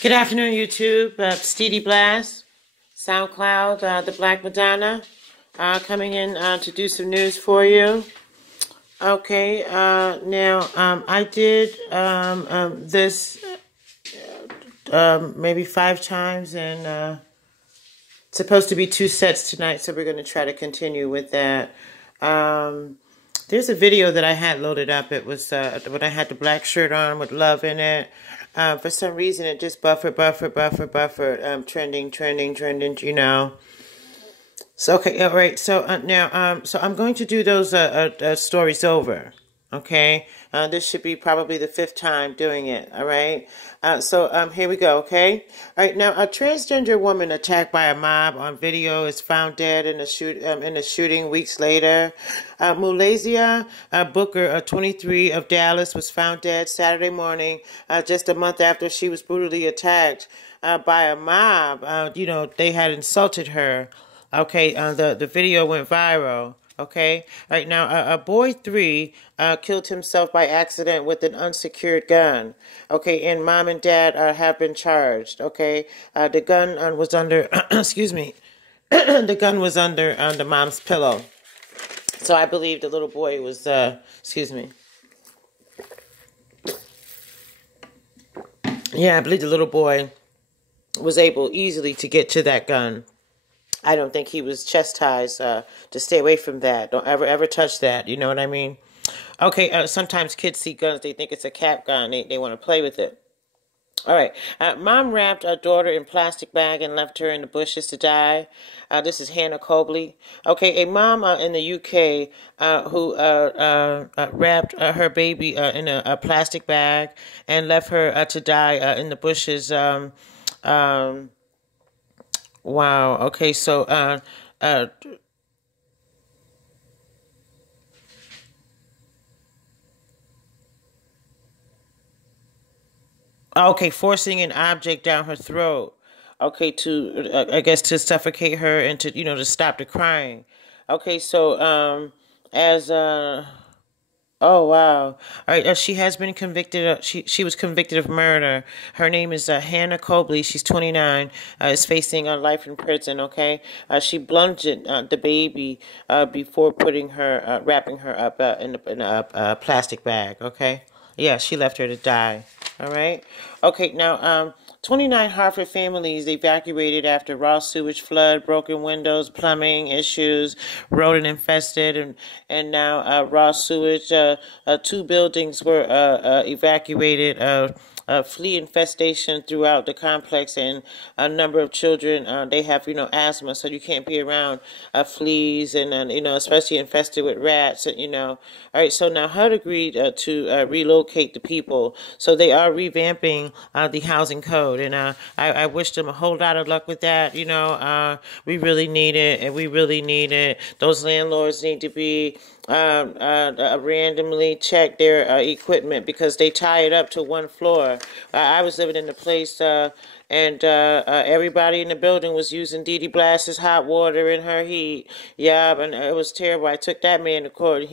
Good afternoon, YouTube. DEDEBLASS SOUND CLOUD, the Black Madonna, coming in to do some news for you. Okay, now I did this maybe 5 times, and it's supposed to be 2 sets tonight, so we're going to try to continue with that. There's a video that I had loaded up. It was when I had the black shirt on with love in it. For some reason, it just buffered, trending, you know. So, okay, all right. So now, so I'm going to do those stories over. Okay, this should be probably the 5th time doing it. All right. So here we go. Okay. All right. Now, a transgender woman attacked by a mob on video is found dead in a shooting weeks later. Mulazia Booker, 23 of Dallas, was found dead Saturday morning, just a month after she was brutally attacked by a mob. You know, they had insulted her. Okay. The video went viral. Okay, right now, boy 3 killed himself by accident with an unsecured gun. Okay, and mom and dad have been charged. Okay, the gun was under, excuse me, the gun was under the mom's pillow. So I believe the little boy was, excuse me. Yeah, I believe the little boy was able easily to get to that gun. I don't think he was chastised to stay away from that. Don't ever touch that. You know what I mean? Okay, sometimes kids see guns. They think it's a cap gun. They want to play with it. All right. Mom wrapped her daughter in plastic bag and left her in the bushes to die. This is Hannah Cobley. Okay, a mom in the UK who wrapped her baby in a plastic bag and left her to die in the bushes. Wow. Okay. So, okay, forcing an object down her throat. Okay, to I guess to suffocate her and to to stop the crying. Okay. So, as oh wow! All right, she has been convicted. She was convicted of murder. Her name is Hannah Cobley. She's 29. Is facing life in prison. Okay, she bludgeoned the baby before putting her wrapping her up in a plastic bag. Okay, yeah, she left her to die. All right. Okay, now 29 Hartford families evacuated after raw sewage flood, broken windows, plumbing issues, rodent infested, and now raw sewage. 2 buildings were evacuated. Flea infestation throughout the complex, and a number of children they have asthma, so you can't be around fleas, and especially infested with rats. All right. So now HUD agreed to relocate the people, so they are revamping the housing code, and I wish them a whole lot of luck with that. We really need it, and we really need it. Those landlords need to be randomly check their equipment, because they tie it up to one floor. I was living in a place, and everybody in the building was using DEDEBLASS's hot water in her heat. Yeah, and it was terrible. I took that man to court.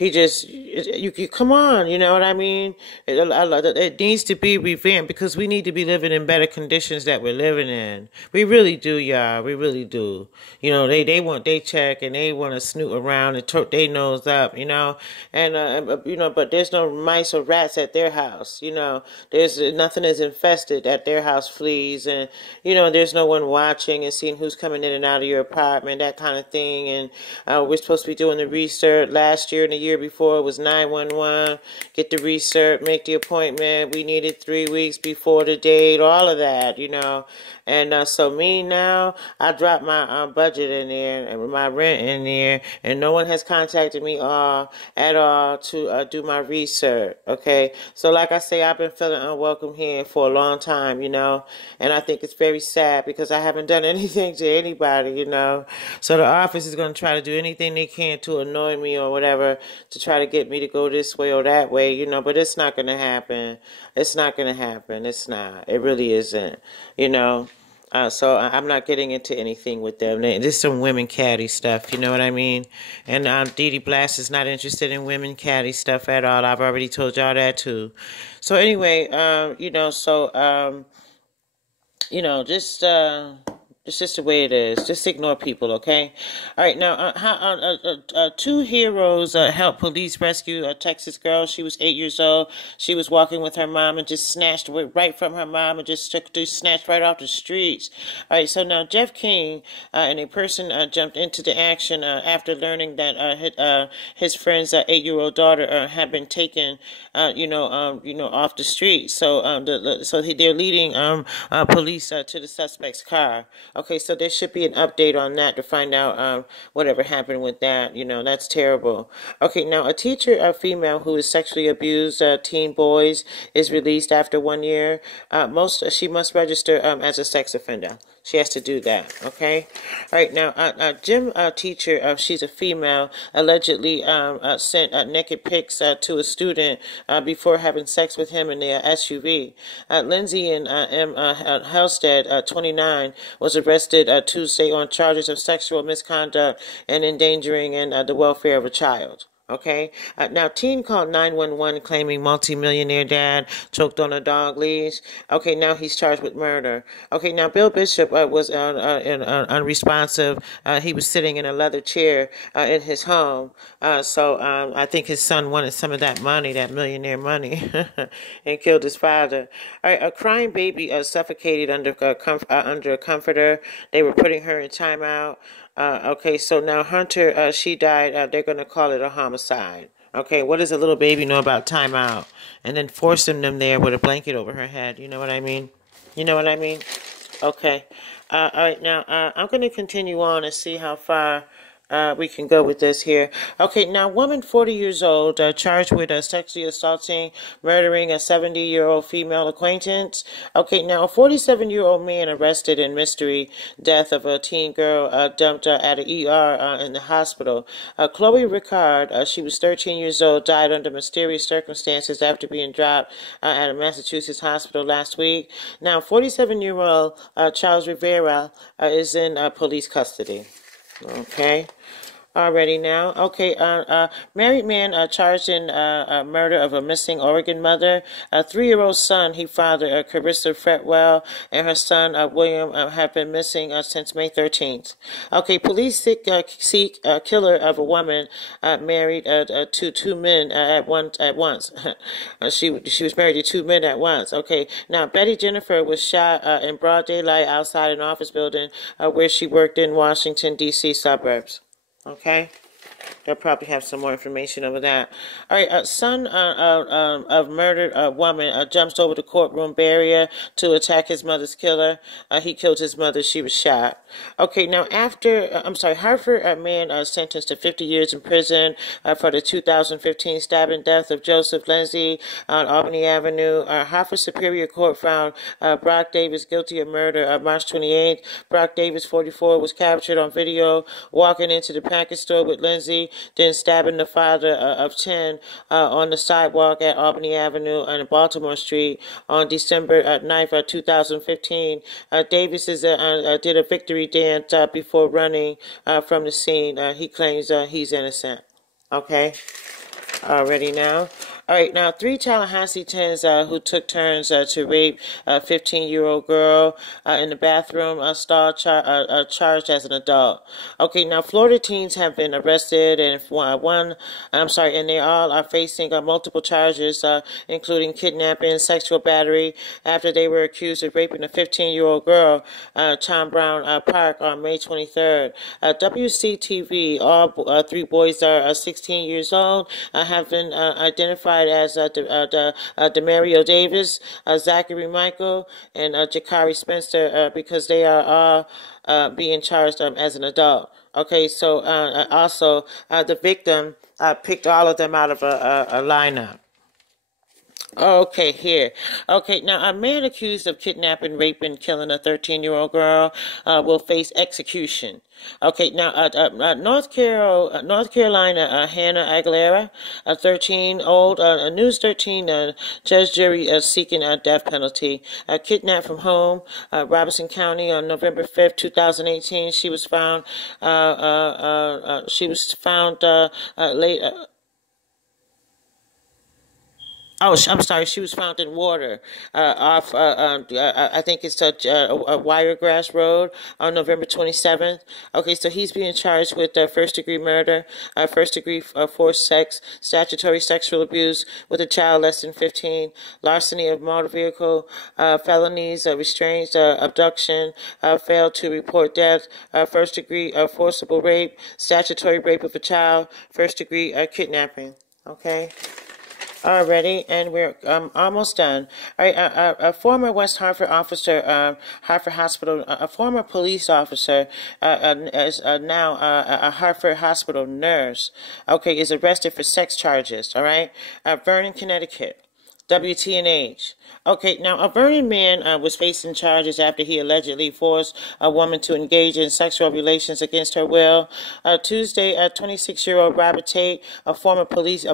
He just, you come on, you know what I mean? It needs to be revamped, because we need to be living in better conditions that we're living in. We really do, y'all. We really do. They want their check, and they want to snoot around and turn their nose up, and but there's no mice or rats at their house. There's nothing is infested at their house, fleas, and there's no one watching and seeing who's coming in and out of your apartment, that kind of thing. And we're supposed to be doing the research. Last year and the year before, it was 911, get the research, make the appointment. We needed 3 weeks before the date, all of that, And so me now, I dropped my budget in there and my rent in there, and no one has contacted me at all to do my research. Okay, so like I say, I've been feeling unwelcome here for a long time, and I think it's very sad, because I haven't done anything to anybody, So the office is going to try to do anything they can to annoy me or whatever, to try to get me to go this way or that way, but it's not going to happen. It's not going to happen. It's not. It really isn't, I'm not getting into anything with them. This is some women caddy stuff, you know what I mean? And DEDEBLASS is not interested in women caddy stuff at all. I've already told y'all that too. So anyway, just it's just the way it is. Just ignore people, okay? All right, now, two heroes helped police rescue a Texas girl. She was 8 years old. She was walking with her mom and just snatched right from her mom and just snatched right off the streets. All right, so now Jeff King and a person jumped into the action after learning that his friend's 8-year-old daughter had been taken, off the street. So they're leading police to the suspect's car. Okay, so there should be an update on that to find out whatever happened with that. That's terrible. Okay, now a teacher, a female who has sexually abused teen boys, is released after 1 year. She must register as a sex offender. She has to do that, okay? All right, now, gym teacher, she's a female, allegedly sent naked pics to a student before having sex with him in their SUV. Lindsay and M. Halstead, 29, was arrested Tuesday on charges of sexual misconduct and endangering the welfare of a child. Okay. Now, teen called 911 claiming multimillionaire dad choked on a dog leash. Okay. Now he's charged with murder. Okay. Now Bill Bishop was unresponsive. He was sitting in a leather chair in his home. I think his son wanted some of that money, that millionaire money, and killed his father. All right. A crying baby suffocated under a comforter. They were putting her in timeout. Okay, so now Hunter, she died. They're going to call it a homicide. Okay, what does a little baby know about timeout? And then forcing them there with a blanket over her head. You know what I mean? You know what I mean? Okay. All right, now I'm going to continue on and see how far we can go with this here. Okay, now woman 40 years old charged with sexually assaulting, murdering a 70-year-old female acquaintance. Okay, now a 47-year-old man arrested in mystery death of a teen girl dumped at an ER in the hospital. Chloe Ricard, she was 13 years old, died under mysterious circumstances after being dropped at a Massachusetts hospital last week. Now 47-year-old Charles Rivera is in police custody. Okay. Already now. Okay, married man charged in murder of a missing Oregon mother. A 3-year-old son he fathered, Carissa Fretwell, and her son William have been missing since May 13th. Okay, police seek killer of a woman married to two men at once. She was married to two men at once. Okay, now Betty Jennifer was shot in broad daylight outside an office building where she worked in Washington, D.C. suburbs. Okay. They'll probably have some more information over that. All right, son of murdered woman jumps over the courtroom barrier to attack his mother's killer. He killed his mother. She was shot. Okay, now Hartford man sentenced to 50 years in prison for the 2015 stabbing death of Joseph Lindsay on Albany Avenue. Hartford Superior Court found Brock Davis guilty of murder on March 28th. Brock Davis, 44, was captured on video walking into the package store with Lindsay, then stabbing the father of 10 on the sidewalk at Albany Avenue and Baltimore Street on December 9th, 2015. Davis did a victory dance before running from the scene. He claims he's innocent. Okay. Already now. All right, now 3 Tallahassee teens who took turns to rape a 15-year-old girl in the bathroom stall charged as an adult. Okay, now Florida teens have been arrested, and and they all are facing multiple charges, including kidnapping, sexual battery, after they were accused of raping a 15-year-old girl, Tom Brown Park, on May 23rd. WCTV, all 3 boys are 16 years old, have been identified as Demario Davis, Zachary Michael, and Jakari Spencer because they are all being charged as an adult. Okay, so also the victim picked all of them out of a lineup. Okay, here. Okay, now a man accused of kidnapping, raping, killing a 13-year-old girl will face execution. Okay, now North Carolina, Hannah Aguilera, a 13-old, News 13 judge jury seeking a death penalty, kidnapped from home, Robeson County on November 5th, 2018. She was found late. Oh, I'm sorry. She was found in water off, I think it's Wiregrass Road on November 27th. Okay, so he's being charged with first-degree murder, first-degree forced sex, statutory sexual abuse with a child less than 15, larceny of motor vehicle, felonies, restraints, abduction, failed to report death, first-degree forcible rape, statutory rape of a child, first-degree kidnapping. Okay. Already, and we're almost done. All right, a former West Hartford officer, Hartford Hospital, a former police officer, is now a Hartford Hospital nurse. Okay, is arrested for sex charges. All right, Vernon, Connecticut. WTNH. Okay, now a Vernon man was facing charges after he allegedly forced a woman to engage in sexual relations against her will. Tuesday, a 26-year-old Robert Tate, a former police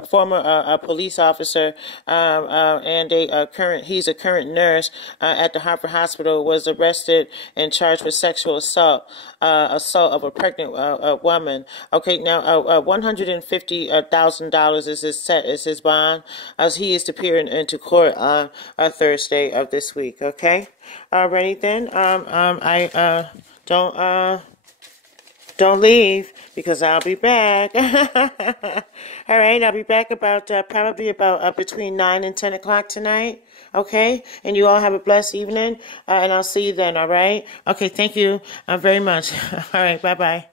officer, and he's a current nurse at the Hartford Hospital, was arrested and charged with sexual assault of a pregnant woman. Okay, now $150,000 is his bond, as he is to appear into court on Thursday of this week. Okay, alrighty then. I don't leave because I'll be back. All right, I'll be back about probably about between 9 and 10 o'clock tonight. Okay, and you all have a blessed evening, and I'll see you then. All right. Okay, thank you very much. All right, bye bye.